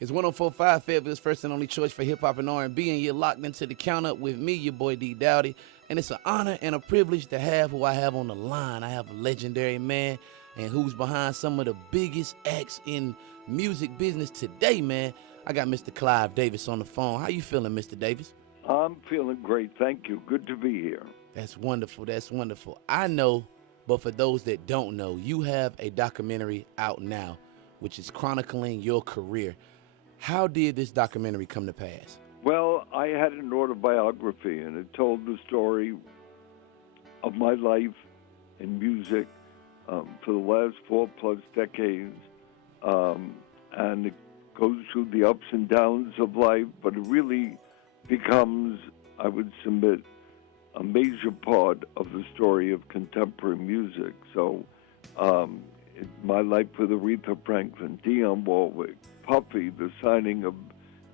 It's 104.5 Fayetteville's first and only choice for hip hop and R&B, and you're locked into the count up with me, your boy Dee Dowdy. And it's an honor and a privilege to have who I have on the line. I have a legendary man and who's behind some of the biggest acts in music business today, man. I got Mr. Clive Davis on the phone. How you feeling, Mr. Davis? I'm feeling great. Thank you. Good to be here. That's wonderful. That's wonderful. I know, but for those that don't know, you have a documentary out now, which is chronicling your career. How did this documentary come to pass? Well, I had an autobiography, and it told the story of my life in music for the last 4+ decades. And it goes through the ups and downs of life, but it really becomes, I would submit, a major part of the story of contemporary music. So my life with Aretha Franklin, Dionne Warwick, Puffy, the signing of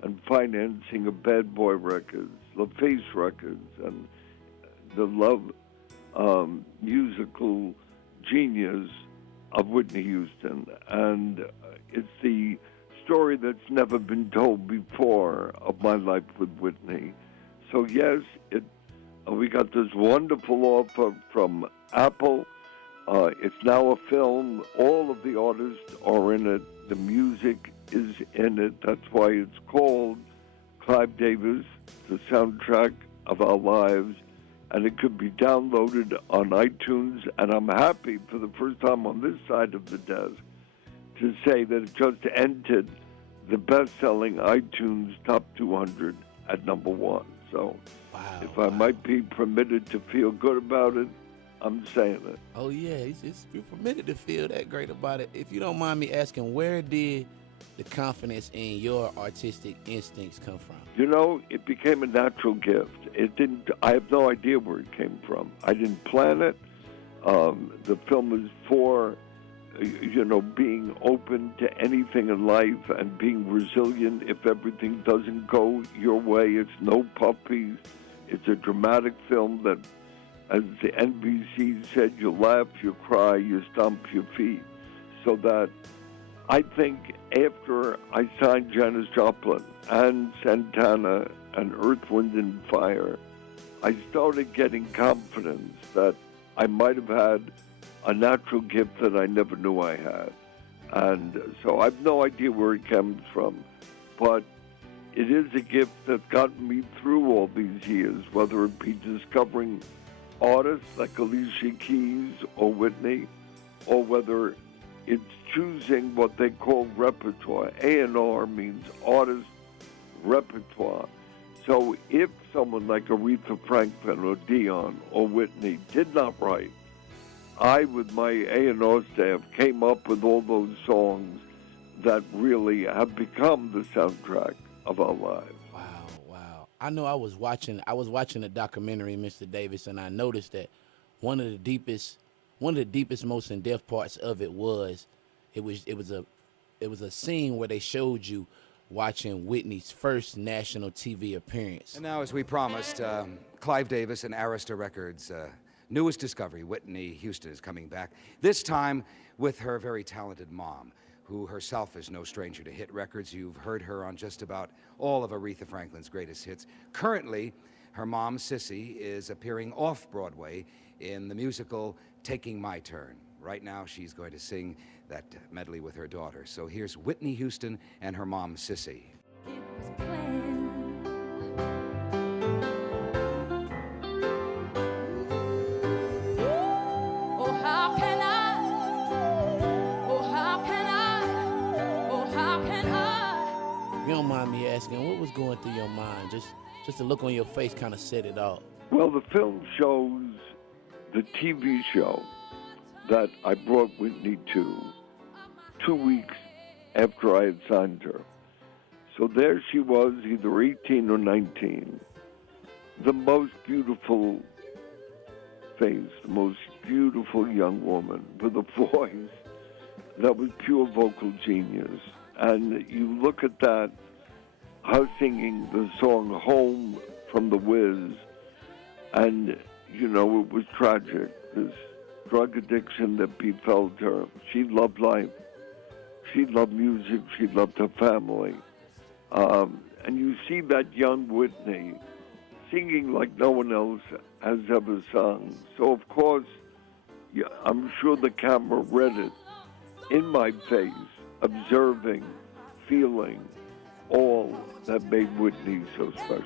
and financing of Bad Boy Records, LaFace Records, and the love musical genius of Whitney Houston. And it's the story that's never been told before of my life with Whitney. So yes, we got this wonderful offer from Apple. It's now a film. All of the artists are in it. The music is in it. That's why it's called Clive Davis, the soundtrack of our lives. And it could be downloaded on iTunes. And I'm happy for the first time on this side of the desk to say that it just entered the best-selling iTunes Top 200 at #1. So if I might be permitted to feel good about it, I'm saying it. Oh, yeah, you're permitted to feel that great about it. If you don't mind me asking, where did the confidence in your artistic instincts come from? You know, it became a natural gift. I have no idea where it came from. I didn't plan it. The film is for, being open to anything in life and being resilient if everything doesn't go your way. It's no puppies. It's a dramatic film that, as the NBC said, you laugh, you cry, you stomp your feet. So that I think after I signed Janis Joplin and Santana and Earth, Wind and Fire, I started getting confidence that I might have had a natural gift that I never knew I had. And so I have no idea where it comes from, but it is a gift that's gotten me through all these years, whether it be discovering artists like Alicia Keys or Whitney, or whether it's choosing what they call repertoire. A&R means artist repertoire. So if someone like Aretha Franklin or Dionne or Whitney did not write, I, with my A&R staff, came up with all those songs that really have become the soundtrack of our lives. Wow. I know I was watching a documentary, Mr. Davis, and I noticed that one of the deepest, most in-depth parts of it was a scene where they showed you watching Whitney's first national TV appearance. And now, as we promised, Clive Davis and Arista Records' newest discovery, Whitney Houston, is coming back, this time with her very talented mom, who herself is no stranger to hit records. You've heard her on just about all of Aretha Franklin's greatest hits. Currently, her mom, Sissy, is appearing off-Broadway in the musical Taking My Turn. Right now, she's going to sing that medley with her daughter. So here's Whitney Houston and her mom, Sissy. It was planned. Oh, how can I? Oh, how can I? Oh, how can I? If you don't mind me asking, what was going through your mind? Just the look on your face kind of set it off. Well, the film shows the TV show that I brought Whitney to 2 weeks after I had signed her. So there she was, either 18 or 19. The most beautiful face, the most beautiful young woman with a voice that was pure vocal genius. And you look at that, her singing the song Home from The Wiz, and, it was tragic. This drug addiction that befell her. She loved life. She loved music. She loved her family. And you see that young Whitney singing like no one else has ever sung. So, of course, yeah, I'm sure the camera read it in my face, observing, feeling all that made Whitney so special.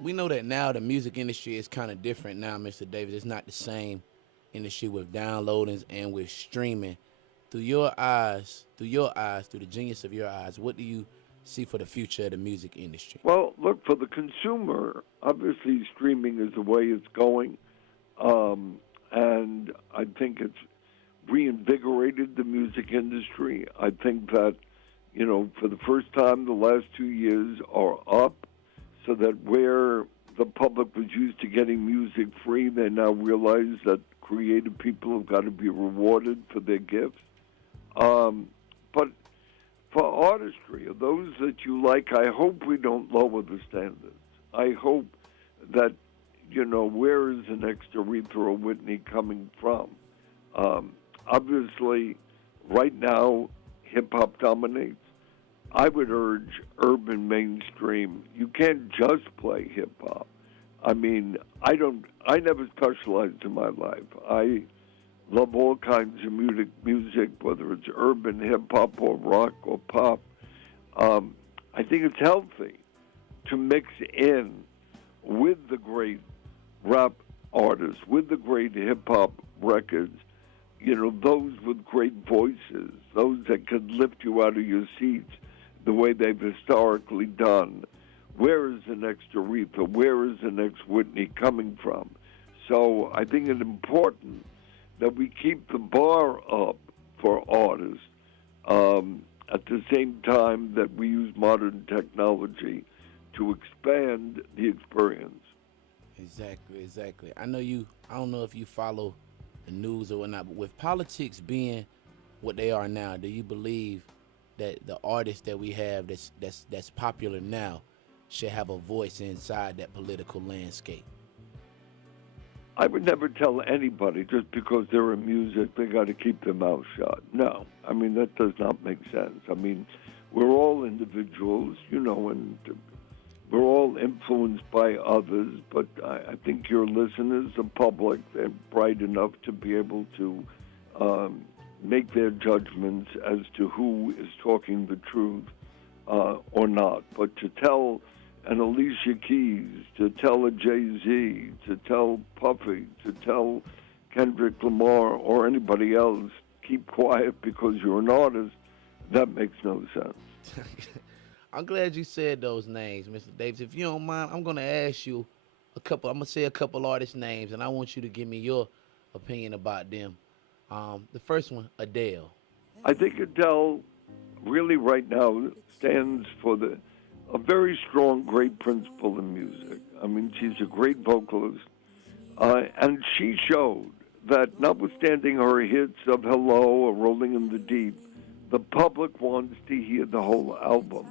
We know that now the music industry is kind of different now, Mr. Davis. It's not the same industry with downloadings and with streaming. Through your eyes, through the genius of your eyes, what do you see for the future of the music industry? Well, look, for the consumer, obviously streaming is the way it's going. And I think it's reinvigorated the music industry. I think that, for the first time, the last 2 years are up, so that where the public was used to getting music free, they now realize that creative people have got to be rewarded for their gifts. But for artistry, or those that you like, I hope we don't lower the standards. I hope that, where is the next Aretha or Whitney coming from? Obviously, right now, hip-hop dominates. I would urge urban mainstream. You can't just play hip-hop. I mean, I never specialized in my life. I love all kinds of music, whether it's urban, hip-hop, or rock, or pop. I think it's healthy to mix in with the great rap artists, with the great hip-hop records, those with great voices, those that could lift you out of your seats the way they've historically done. Where is the next Aretha? Where is the next Whitney coming from? So I think it's important that we keep the bar up for artists at the same time that we use modern technology to expand the experience. Exactly. I don't know if you follow the news or whatnot, but with politics being what they are now, do you believe that the artists that we have that's popular now should have a voice inside that political landscape? I would never tell anybody just because they're in music they got to keep their mouth shut. No, I mean, that does not make sense. I mean, we're all individuals, and we're all influenced by others, but I think your listeners, the public, they're bright enough to be able to make their judgments as to who is talking the truth or not. But to tell an Alicia Keys, to tell a Jay-Z, to tell Puffy, to tell Kendrick Lamar or anybody else, keep quiet because you're an artist, that makes no sense. I'm glad you said those names, Mr. Davis. If you don't mind, I'm going to ask you I'm going to say a couple artist names, and I want you to give me your opinion about them. The first one, Adele. I think Adele really right now stands for a very strong, great principle in music. I mean, she's a great vocalist, and she showed that notwithstanding her hits of Hello or Rolling in the Deep, the public wants to hear the whole album.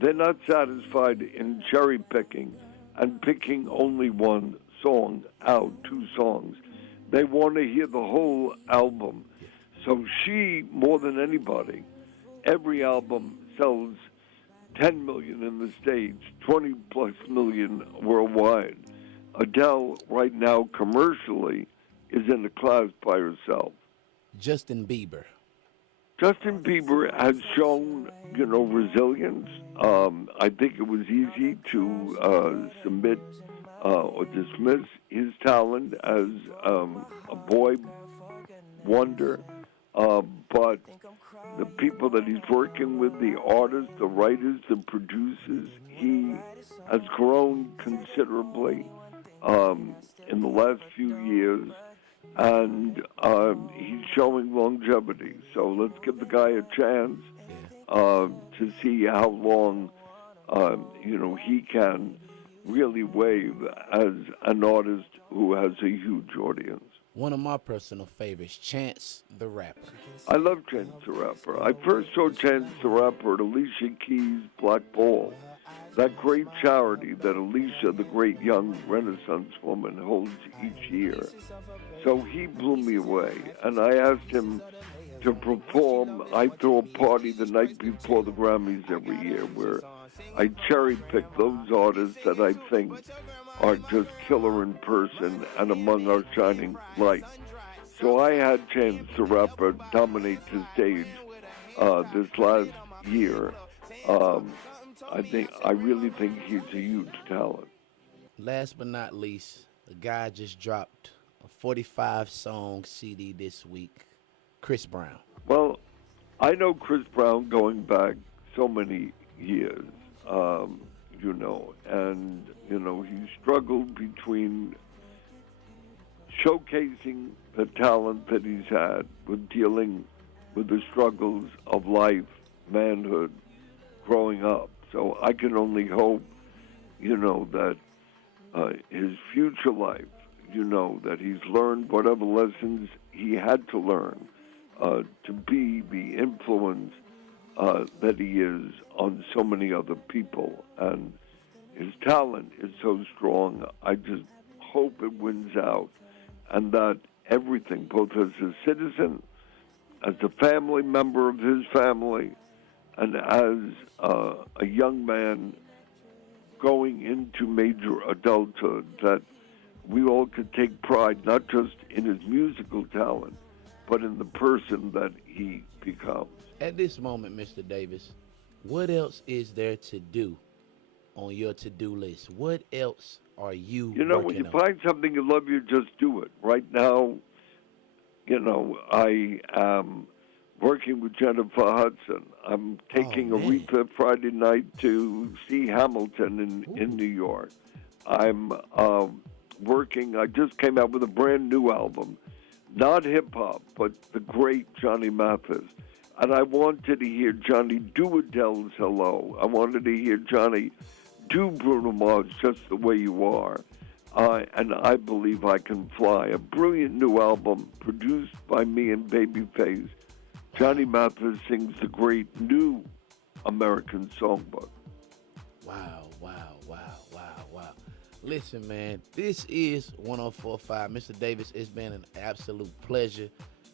They're not satisfied in cherry picking and picking only one song out, 2 songs. They want to hear the whole album. So she, more than anybody, every album sells 10 million in the States, 20+ million worldwide. Adele, right now, commercially, is in a class by herself. Justin Bieber. Justin Bieber has shown, resilience. I think it was easy to submit or dismiss his talent as a boy wonder. But the people that he's working with, the artists, the writers, the producers, he has grown considerably in the last few years, and he's showing longevity. So let's give the guy a chance to see how long, he can really wave as an artist who has a huge audience. one of my personal favorites, Chance the Rapper. I love Chance the Rapper. I first saw Chance the Rapper at Alicia Keys' Black Ball, that great charity that Alicia, the great young Renaissance woman, holds each year. So he blew me away, and I asked him to perform. I throw a party the night before the Grammys every year where I cherry-pick those artists that I think are just killer in person and among our shining light. So I had Chance the Rapper dominate the stage this last year. I really think he's a huge talent. Last but not least, the guy just dropped a 45-song CD this week, Chris Brown. Well, I know Chris Brown going back so many years, and, he struggled between showcasing the talent that he's had with dealing with the struggles of life, manhood, growing up. So I can only hope, that his future life, that he's learned whatever lessons he had to learn to be the influence that he is on so many other people. And his talent is so strong. I just hope it wins out, and that everything, both as a citizen, as a family member of his family, and as a young man going into major adulthood, that we all could take pride not just in his musical talent, but in the person that he becomes. At this moment, Mr. Davis, what else is there to do on your to-do list? What else are you when you find something you love, you just do it. Right now, I am working with Jennifer Hudson. I'm taking Aretha Friday night to see Hamilton in New York. I'm working. I just came out with a brand new album, not hip-hop, but the great Johnny Mathis. And I wanted to hear Johnny do Adele's Hello. I wanted to hear Johnny do Bruno Mars, Just the Way You Are. And I Believe I Can Fly, a brilliant new album produced by me and Babyface. Johnny Mathis sings the great new American songbook. Wow. Listen, man, this is 104.5. Mr. Davis, it's been an absolute pleasure.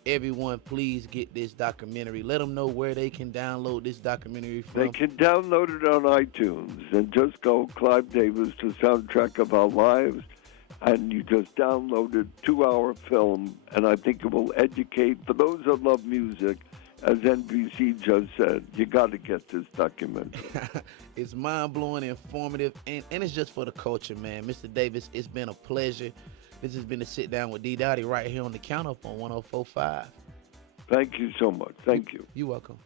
Everyone, please get this documentary. Let them know where they can download this documentary from. They can download it on iTunes and just go Clive Davis to Soundtrack of Our Lives, and you just download a 2-hour film, and I think it will educate. For those that love music, as NBC just said, you got to get this documentary. It's mind-blowing, informative, and it's just for the culture, man. Mr. Davis, it's been a pleasure. This has been a sit-down with Dee Dowdy right here on the Count Up on 104.5. Thank you so much. Thank you. You're welcome.